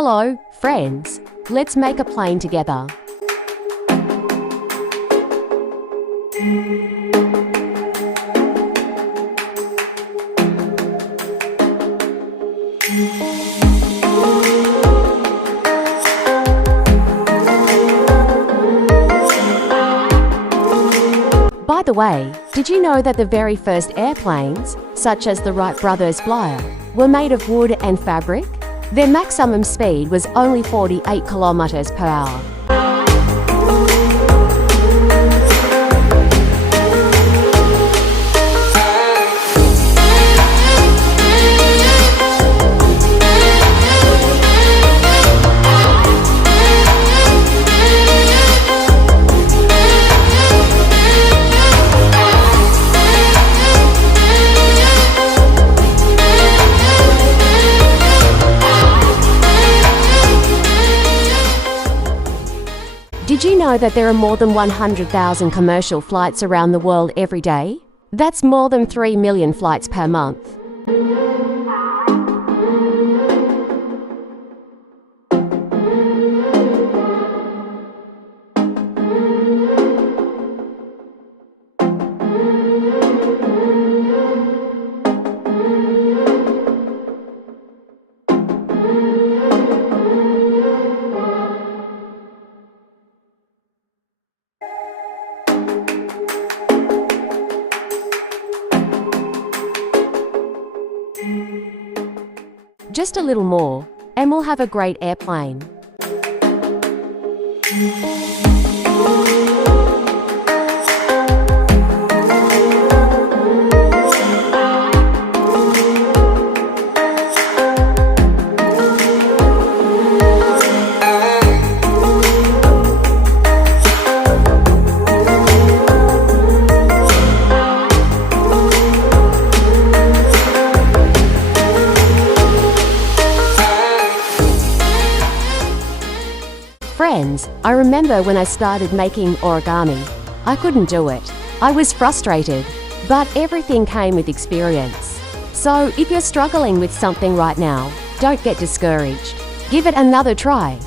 Hello, friends. Let's make a plane together. By the way, did you know that the very first airplanes, such as the Wright brothers' Flyer, were made of wood and fabric? Their maximum speed was only 48 kilometers per hour. Did you know that there are more than 100,000 commercial flights around the world every day? That's more than 3 million flights per month. Just a little more, and we'll have a great airplane. Friends, I remember when I started making origami. I couldn't do it. I was frustrated, but everything came with experience. So if you're struggling with something right now, don't get discouraged. Give it another try.